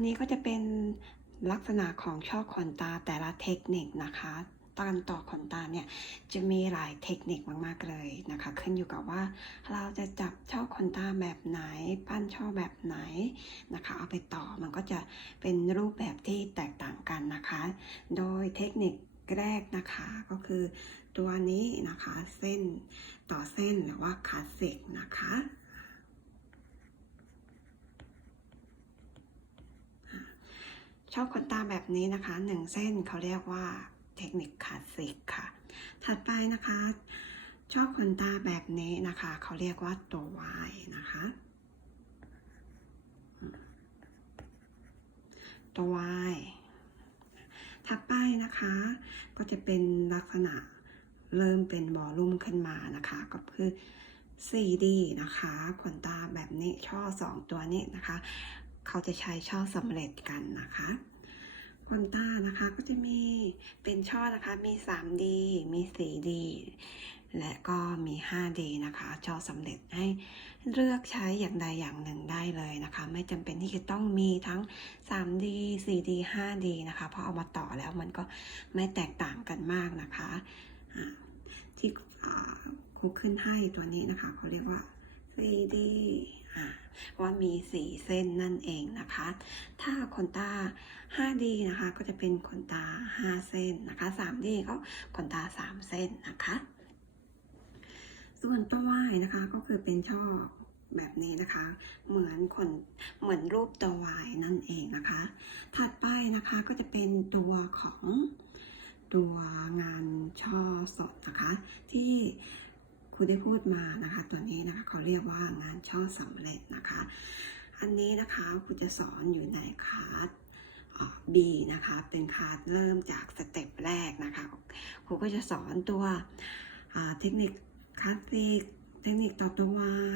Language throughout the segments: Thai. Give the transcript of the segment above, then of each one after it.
นนี้ก็จะเป็นลักษณะของช่อขนตาแต่ละเทคนิคนะคะการต่อขนตาเนี่ยจะมีหลายเทคนิคมากๆเลยนะคะ ขึ้นอยู่กับว่าเราจะจับช่อขนตาแบบไหน ปั้นช่อแบบไหนนะคะ เอาไปต่อมันก็จะเป็นรูปแบบที่แตกต่างกันนะคะ โดยเทคนิคแรกนะคะก็คือตัวนี้นะคะเส้นต่อเส้นหรือว่าคาสิกนะคะ ชอบขนตาแบบนี้นะคะหนึ่งเส้นเขาเรียกว่าเทคนิคคลาสสิกค่ะ ถัดไปนะคะ ชอบขนตาแบบนี้นะคะ เขาเรียกว่าตัว Y นะคะ ตัว Y ถัดไปนะคะ ก็จะเป็นลักษณะเริ่มเป็นวอลลุ่มขึ้นมานะคะ ก็คือ 4D นะคะ ขนตาแบบนี้ช่อ 2 ตัวนี้นะคะ เขาจะใช้ช่อสำเร็จกันนะคะขนต้านะคะก็จะมีเป็นช่อนะคะมี 3D มี 4D และก็มี 5D นะคะช่อสำเร็จให้เลือกใช้อย่างใดอย่างหนึ่งได้เลยนะคะ ไม่จำเป็นที่จะต้องมีทั้ง 3D 4D 5D นะคะ เพราะเอามาต่อแล้วมันก็ไม่แตกต่างกันมากนะคะ ที่ครูขึ้นให้ตัวนี้นะคะเขาเรียกว่า 4D อ่าว่ามี4เส้นนั่นเองนะคะ ถ้าขนตา 5D นะคะ ก็จะเป็นขนตา 5 เส้นนะคะ 3D ก็ขนตา 3 เส้นนะคะ ส่วนตัววายนะคะก็คือเป็นช่อแบบนี้นะคะ เหมือนขนเหมือนรูปตัววายนั่นเองนะคะ ถัดไปนะคะก็จะเป็นตัวของตัวงานช่อสดนะคะ ที่ รูได้พูดมานะคะ ตัวนี้นะคะเขาเรียกว่างานช่องสำเร็จนะคะ อันนี้นะคะครูจะสอนอยู่ในคลาส B นะคะเป็นคลาสเริ่มจากสเต็ปแรกนะคะครูก็จะสอนตัวเทคนิคคลาสสิกเทคนิคต่อตัว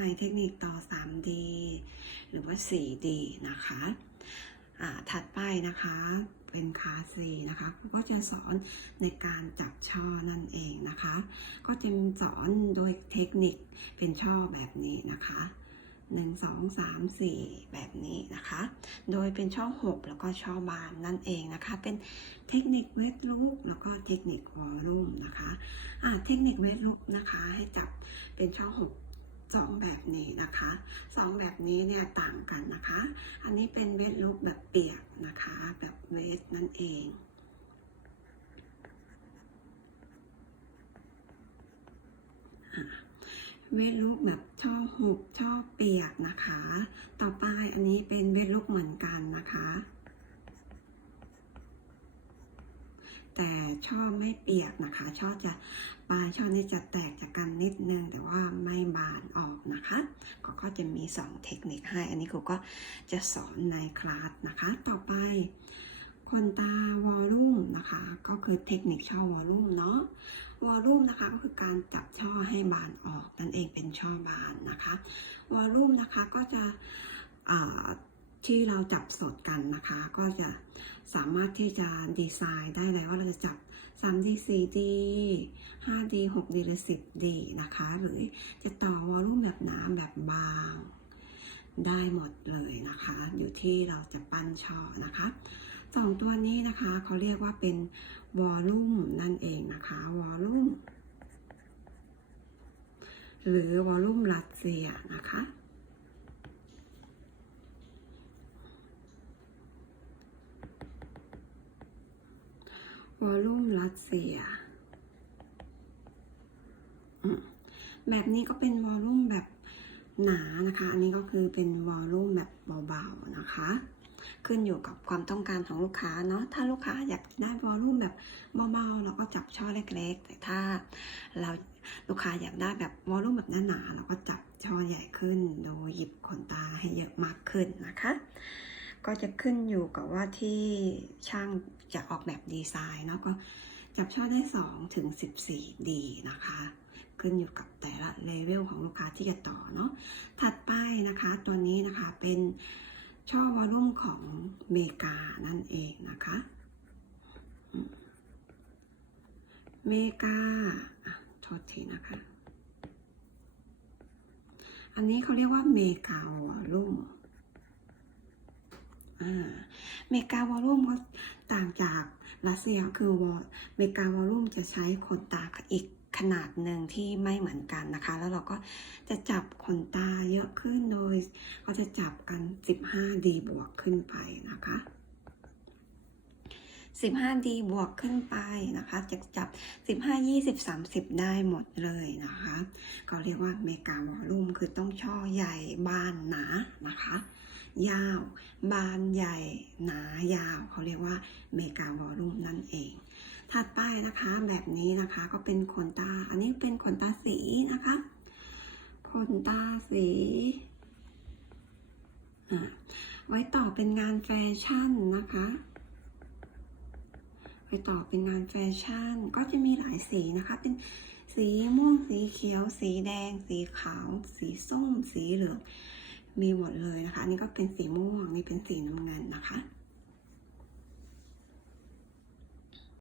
Y เทคนิคต่อ 3D หรือว่า 4D นะคะ ถัดไปนะคะเป็นคาส C นะคะก็จะสอนในการจับช่อนั่นเองนะคะ ก็จะสอนโดยเทคนิคเป็นช่อแบบนี้นะคะ1 2 3 4แบบนี้นะคะ โดยเป็นช่อง6แล้วก็ช่อบานนั่นเองนะคะ เป็นเทคนิคเวทลูกแล้วก็เทคนิควอลลุ่มนะคะอ่าเทคนิคเวทลูกนะคะ ให้จับเป็นช่อง 6 2แบบนี้นะคะ2แบบนี้เนี่ยต่างกันนะคะ อันนี้เป็นเวทลูกแบบเปียกนะคะ แบบเวทนั่นเองเวทลุกแบบช่อหุบช่อเปียกนะคะ ต่อไปอันนี้เป็นเวทลุกเหมือนกันนะคะ แต่ช่อไม่เปียกนะคะ ช่อจะปลายช่อนี้จะแตกจากกันนิดนึง แต่ว่าไม่บานออกนะคะก็ก็จะมี 2 เทคนิคให้ อันนี้ครูก็จะสอนในคลาสนะคะ ต่อไปขนตาวอลลุ่มนะคะ ก็คือเทคนิคช่อวอลลุ่มเนาะวอลลุ่มนะคะก็คือการจับช่อให้บานออกนั่นเองเป็นช่อบานนะคะวอลลุ่มนะคะก็จะอ่า ที่เราจับสดกันนะคะ ก็จะสามารถที่จะดีไซน์ได้เลยว่าเราจะจับ 3D 4D 5D 6D หรือ 10D นะคะ หรือจะต่อวอลลุ่มแบบหนาแบบบางได้หมดเลยนะคะ อยู่ที่เราจะปั้นช่อนะคะสองตัวนี้นะคะเขาเรียกว่าเป็นวอลลุ่มนั่นเองนะคะวอลลุ่มหรือวอลลุ่มรัสเซียนะคะ วอลลุ่มรัสเซีย แบบนี้ก็เป็นวอลลุ่มแบบหนานะคะ อันนี้ก็คือเป็นวอลลุ่มแบบเบาๆนะคะ ขึ้นอยู่กับความต้องการของลูกค้าเนาะ ถ้าลูกค้าอยากได้วอลลุ่มแบบเบาๆเราก็จับช่อเล็ก ๆ แต่ถ้าเราลูกค้าอยากได้แบบวอลลุ่มแบบหนาๆเราก็จับช่อใหญ่ขึ้น โดยหยิบขนตาให้เยอะมากขึ้นนะคะ ก็จะขึ้นอยู่กับว่าที่ช่างจะออกแบบดีไซน์เนาะก็จับช่อได้2ถึง14 ดีนะคะ ขึ้นอยู่กับแต่ละเลเวลของลูกค้าที่จะต่อเนาะถัดไปนะคะตัวนี้นะคะเป็นช่อวอลลุ่มของเมกานั่นเองนะคะเมกาอะโทษทีนะคะ อันนี้เขาเรียกว่าเมกาวอลลุ่ม อ่าเมกาวอลลุ่มก็ต่างจากรัสเซียคือวอลเมกาวอลลุ่มจะใช้ขนตาอีกขนาดหนึ่งที่ไม่เหมือนกันนะคะ แล้วเราก็จะจับขนตาเยอะขึ้นโดย ก็จะจับกัน 15D บวกขึ้นไปนะคะ 15D บวกขึ้นไปนะคะ จะจับ 15 20 30 ได้หมดเลยนะคะ ก็เรียกว่าเมกาวอลลุ่มคือต้องช่อใหญ่บานหนานะคะ ยาว บานใหญ่ หนายาว เขาเรียกว่าเมกาวอลลุ่มนั่นเอง ถัดไปนะคะแบบนี้นะคะก็เป็นขนตา อันนี้เป็นขนตาสีนะคะขนตาสีอะไว้ต่อเป็นงานแฟชั่นนะคะไว้ต่อเป็นงานแฟชั่นก็จะมีหลายสีนะคะ เป็นสีม่วงสีเขียว สีแดง สีขาว สีส้ม สีเหลือง มีหมดเลยนะคะอันนี้ก็เป็นสีม่วงนี่เป็นสีน้ำเงินนะคะ